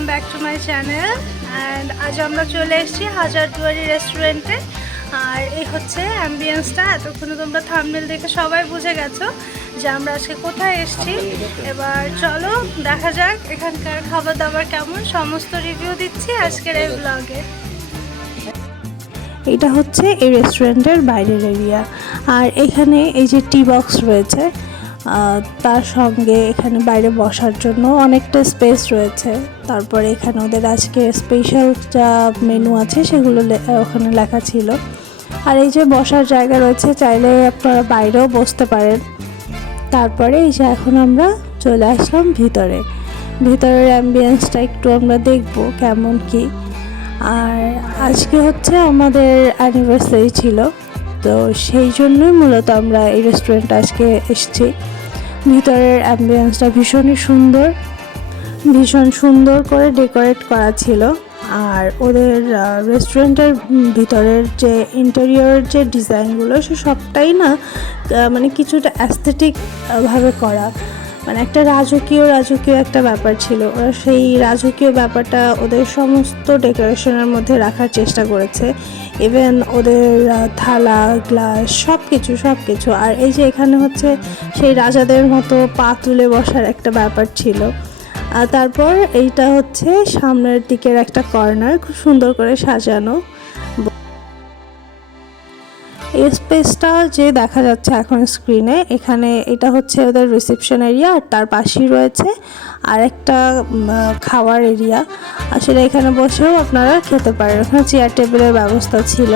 Welcome back to my channel and আজ আমরা চলে এসেছি হাজারদুয়ারি রেস্টুরেন্টে আর এই হচ্ছে অ্যাম্বিয়েন্সটা এতক্ষণে তোমরা থামনেল দেখে সবাই বুঝে গেছো যে আমরা আজকে কোথায় এসেছি। এবার চলো দেখা যাক এখানকার খাবার দাবার কেমন। সমস্ত রিভিউ দিচ্ছি আজকের এই ব্লগে এটা হচ্ছে এই রেস্টুরেন্টের বাইরের এরিয়া আর এখানে এই যে টি বক্স রয়েছে তার সঙ্গে এখানে বাইরে বসার জন্য অনেকটা স্পেস রয়েছে। তারপরে এখানে ওদের আজকে স্পেশাল যা মেনু আছে সেগুলো ওখানে লেখা ছিল। আর এই যে বসার জায়গা রয়েছে, চাইলে আপনারা বাইরেও বসতে পারেন। তারপরে এই যে এখন আমরা চলে আসলাম ভিতরে। ভিতরের অ্যাম্বিয়েন্সটা একটু আমরা দেখব কেমন কি। আর আজকে হচ্ছে আমাদের অ্যানিভার্সারি ছিল, তো সেই জন্যই মূলত আমরা এই রেস্টুরেন্টে আজকে এসেছি। ভিতরের অ্যাম্বিয়েন্সটা ভীষণই সুন্দর। ভীষণ সুন্দর করে ডেকোরেট করা ছিল। আর ওদের রেস্টুরেন্টের ভিতরের যে ইন্টেরিয়র যে ডিজাইনগুলো সে সবটাই না মানে কিছুটা অ্যাস্থেটিক ভাবে করা। মানে একটা রাজকীয় রাজকীয় একটা ব্যাপার ছিল। ওরা সেই রাজকীয় ব্যাপারটা ওদের সমস্ত ডেকোরেশনের মধ্যে রাখার চেষ্টা করেছে। ইভেন ওদের থালা গ্লাস সব কিছু সব কিছু আর এই যে এখানে হচ্ছে সেই রাজাদের মতো পা তুলে বসার একটা ব্যাপার ছিল। আর তারপর এইটা হচ্ছে সামনের দিকের একটা কর্নার খুব সুন্দর করে সাজানো। স্পেসটা যে দেখা যাচ্ছে এখন স্ক্রিনে এখানে এটা হচ্ছে ওদের রিসেপশন এরিয়া আর তার পাশেই রয়েছে আর একটা খাওয়ার এরিয়া আসলে এখানে বসেও আপনারা খেতে পারেন। ওখানে চেয়ার টেবিলের ব্যবস্থা ছিল।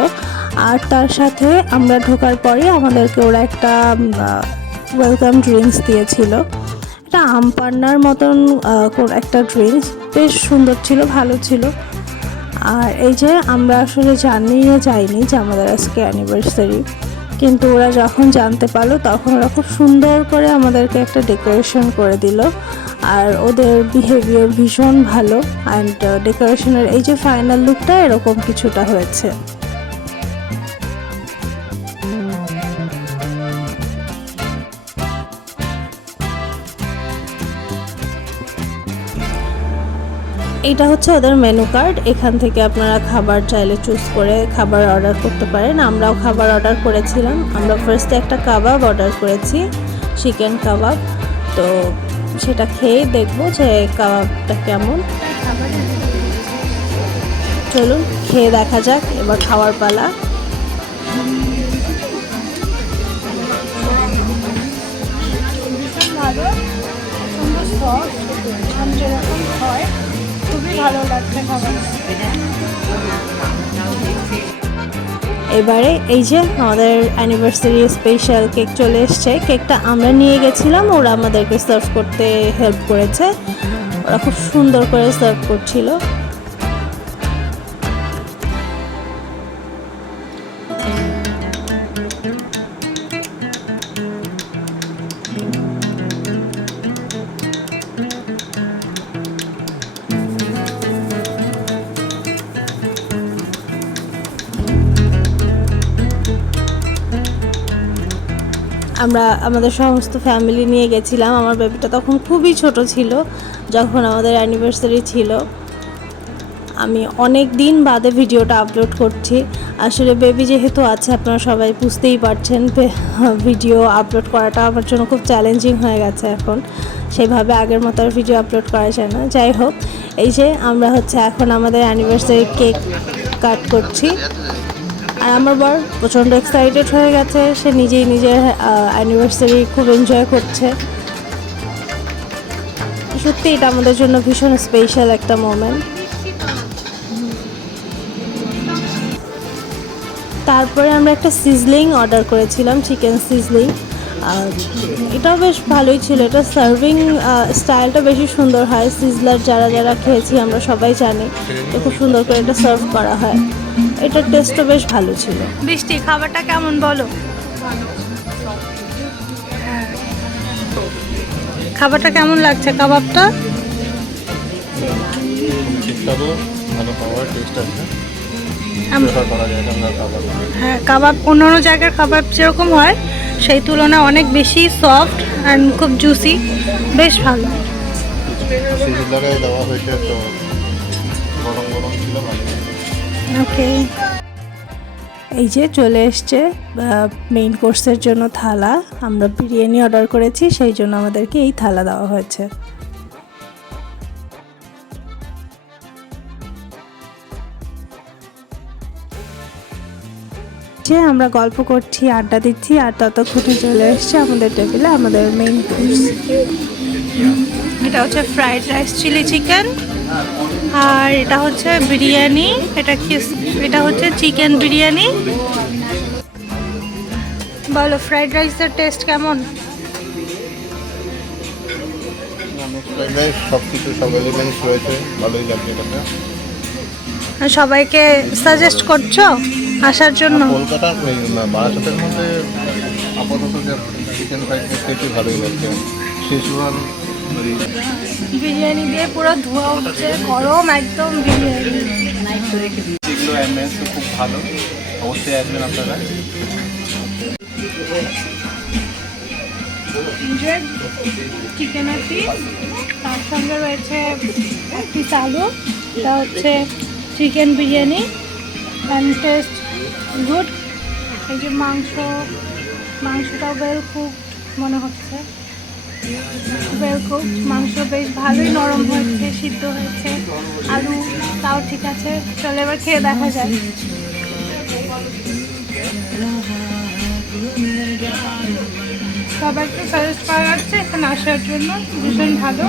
আর তার সাথে আমরা ঢোকার পরে আমাদেরকে ওরা একটা ওয়েলকাম ড্রিঙ্কস দিয়েছিল। এটা আম পান্নার মতন একটা ড্রিঙ্কস বেশ সুন্দর ছিল, ভালো ছিল। আর এই যে আমরা আসলে জানিয়ে যাইনি যে আমাদের আজকে অ্যানিভার্সারি কিন্তু ওরা যখন জানতে পারল তখন ওরা খুব সুন্দর করে আমাদেরকে একটা ডেকোরেশন করে দিল। আর ওদের বিহেভিয়ার ভীষণ ভালো অ্যান্ড ডেকোরেশনের এই যে ফাইনাল লুকটা এরকম কিছুটা হয়েছে। এইটা হচ্ছে ওদের মেনু কার্ড এখান থেকে আপনারা খাবার চাইলে চুজ করে খাবার অর্ডার করতে পারেন। আমরাও খাবার অর্ডার করেছিলাম। আমরা ফার্স্টে একটা কাবাব অর্ডার করেছি চিকেন কাবাব। তো সেটা খেয়ে দেখব যে কাবাবটা কেমন। চলুন, খেয়ে দেখা যাক, এবার খাওয়ার পালা। ভালো, সুন্দর সস যেরকম হয়। ভালো লাগছে এবারে এই যে আমাদের অ্যানিভার্সারি স্পেশাল কেক চলে এসছে। কেকটা আমরা নিয়ে গেছিলাম, ওরা আমাদেরকে সার্ভ করতে হেল্প করেছে। ওরা খুব সুন্দর করে সার্ভ করছিল। আমরা আমাদের সমস্ত ফ্যামিলি নিয়ে গেছিলাম। আমার বেবিটা তখন খুবই ছোট ছিল, যখন আমাদের অ্যানিভার্সারি ছিল। আমি অনেক দিন বাদে ভিডিওটা আপলোড করছি। আসলে বেবি যেহেতু আছে, আপনারা সবাই বুঝতেই পারছেন ভিডিও আপলোড করাটা আমার জন্য খুব চ্যালেঞ্জিং হয়ে গেছে এখন। সেভাবে আগের মতো আর ভিডিও আপলোড করা যায় না। যাই হোক, এই যে আমরা হচ্ছে এখন আমাদের অ্যানিভার্সারি কেক কাট করছি। আর আমার বর প্রচণ্ড এক্সাইটেড হয়ে গেছে। সে নিজেই নিজের অ্যানিভার্সারি খুব এনজয় করছে। সত্যি এটা আমাদের জন্য ভীষণ স্পেশাল একটা মোমেন্ট তারপরে আমরা একটা সিজলিং অর্ডার করেছিলাম চিকেন সিজলিং এটাও বেশ ভালোই ছিল। এটা সার্ভিং স্টাইলটা বেশি সুন্দর হয়। সিজলার যারা যারা খেয়েছি আমরা সবাই জানি তো খুব সুন্দর করে এটা সার্ভ করা হয়। এটার টেস্টও বেশ ভালো ছিল। বৃষ্টি খাবারটা কেমন বলো? খাবারটা কেমন লাগছে কাবাবটা? হ্যাঁ কাবাব অন্যান্য জায়গার কাবাব যেরকম হয় সেই তুলনায় অনেক বেশি সফট অ্যান্ড খুব জুসি বেশ ভালো। দেওয়া হয়েছে তো গরম গরম ছিল ভালো ওকে এই যে চলে এসছে মেইন কোর্সের জন্য থালা। আমরা বিরিয়ানি অর্ডার করেছি, সেই জন্য আমাদেরকে এই থালা দেওয়া হয়েছে। যে আমরা গল্প করছি, আড্ডা দিচ্ছি, আর ততক্ষণে চলে এসছে আমাদের টেবিলে আমাদের মেইন কোর্স এটা হচ্ছে ফ্রাইড রাইস চিলি চিকেন। আর এটা হচ্ছে বিরিয়ানি এটা কি এটা হচ্ছে চিকেন বিরিয়ানি। বলো ফ্রাইড রাইসের টেস্ট কেমন? সবাইকে সাজেস্ট করছ আসার জন্য? কলকাতার না, বারাসাতের মধ্যে আপাতত চিকেন ফ্রাইড রাইস খেয়েছি ভালোই লাগছে। শেষওয়ান বিরিয়ানি দিয়ে পুরো ধোয়া উঠছে গরম একদম বিরিয়ানি। যেগুলো খুব ভালো। অবশ্যই আসবেন আপনারা। চিকেনের পিস তার সঙ্গে রয়েছে এক পিস আলু এটা হচ্ছে chicken biryani and taste good এই যে মাংস মাংসটাও বেল কুক মনে হচ্ছে। ওয়েল মাংস বেশ ভালোই নরম হয়েছে, সিদ্ধ হয়েছে। আলু তাও ঠিক আছে। চলে এবার খেয়ে দেখা যায় সবাইকে সাজেস্ট করা যাচ্ছে এখানে আসার জন্য। ভীষণ ভালো।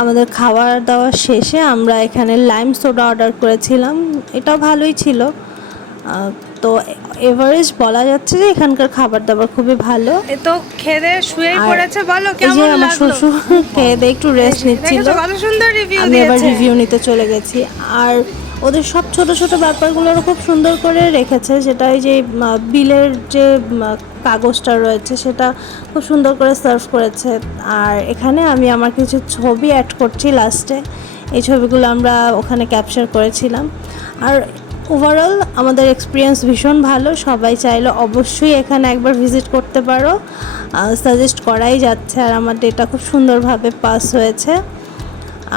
আমাদের খাবার দাওয়া শেষে আমরা এখানে লাইম সোডা অর্ডার করেছিলাম। এটা ভালোই ছিল। তো এভারেজ বলা যাচ্ছে যে এখানকার খাবার দাবার খুবই ভালো। তো খেয়ে শুয়েই পড়েছে বলো কেমন আমার শ্বশুর খেয়ে দিয়ে একটু রেস্ট নিচ্ছিল। আমি এবার রিভিউ নিতে চলে গেছি। আর ওদের সব ছোট ছোট ব্যাপারগুলোরও খুব সুন্দর করে রেখেছে। সেটা এই যে বিলের যে কাগজটা রয়েছে সেটা খুব সুন্দর করে সার্ভ করেছে। আর এখানে আমি আমার কিছু ছবি অ্যাড করছি লাস্টে এই ছবিগুলো আমরা ওখানে ক্যাপচার করেছিলাম। আর ওভারঅল আমাদের এক্সপিরিয়েন্স ভীষণ ভালো। সবাই চাইলে অবশ্যই এখানে একবার ভিজিট করতে পারো। সাজেস্ট করাই যাচ্ছে আর আমার ডেটা খুব সুন্দরভাবে পাস হয়েছে।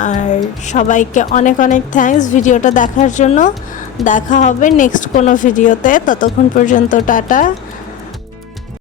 আর সবাইকে অনেক অনেক থ্যাংকস ভিডিওটা দেখার জন্য। দেখা হবে নেক্সট কোনো ভিডিওতে ততক্ষণ পর্যন্ত টাটা।